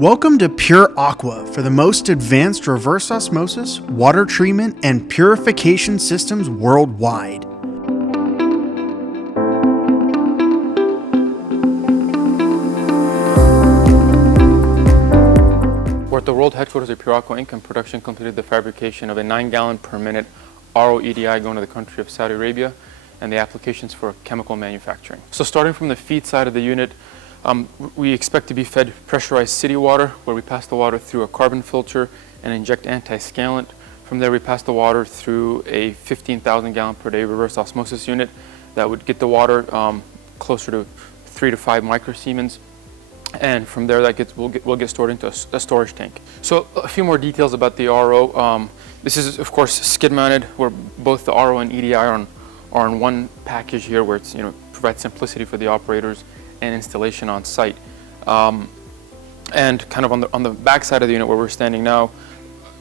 Welcome to Pure Aqua for the most advanced reverse osmosis, water treatment, and purification systems worldwide. We're at the world headquarters of Pure Aqua Inc. and production completed the fabrication of a 9-gallon per minute RO EDI going to the country of Saudi Arabia and the applications for chemical manufacturing. So starting from the feed side of the unit, we expect to be fed pressurized city water, where we pass the water through a carbon filter and inject anti-scalant. From there we pass the water through a 15,000 gallon per day reverse osmosis unit that would get the water closer to 3 to 5 microsiemens. And from there will get stored into a storage tank. So a few more details about the RO. This is of course skid mounted, where both the RO and EDI are on one package here, where it's provides simplicity for the operators and installation on site. And kind of on the back side of the unit where we're standing now,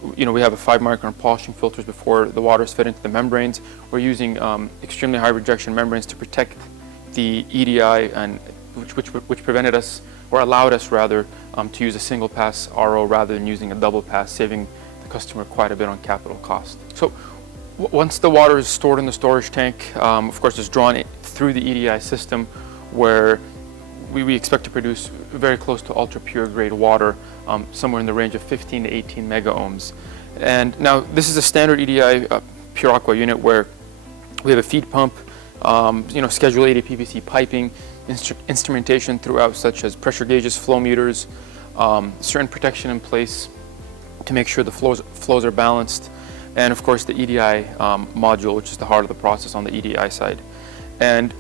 we have a 5 micron polishing filters before the water is fed into the membranes. We're using extremely high rejection membranes to protect the EDI, and which prevented us, or allowed us rather, to use a single pass RO rather than using a double pass, saving the customer quite a bit on capital cost. So once the water is stored in the storage tank, of course it's drawn through the EDI system, where we expect to produce very close to ultra pure grade water, somewhere in the range of 15 to 18 mega ohms. And now this is a standard EDI Pure Aqua unit, where we have a feed pump, Schedule 80 PVC piping, instrumentation throughout, such as pressure gauges, flow meters, certain protection in place to make sure the flows are balanced, and of course the EDI module, which is the heart of the process on the EDI side. And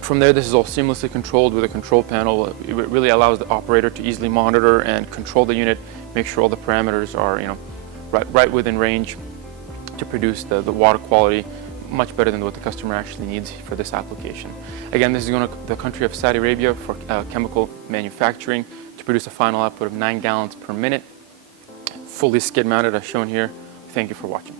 from there, this is all seamlessly controlled with a control panel. It really allows the operator to easily monitor and control the unit, make sure all the parameters are right within range to produce the water quality much better than what the customer actually needs for this application. Again, this is going to the country of Saudi Arabia for chemical manufacturing to produce a final output of 9 gallons per minute, fully skid mounted as shown here. Thank you for watching.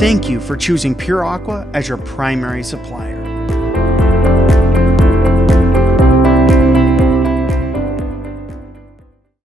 Thank you for choosing Pure Aqua as your primary supplier.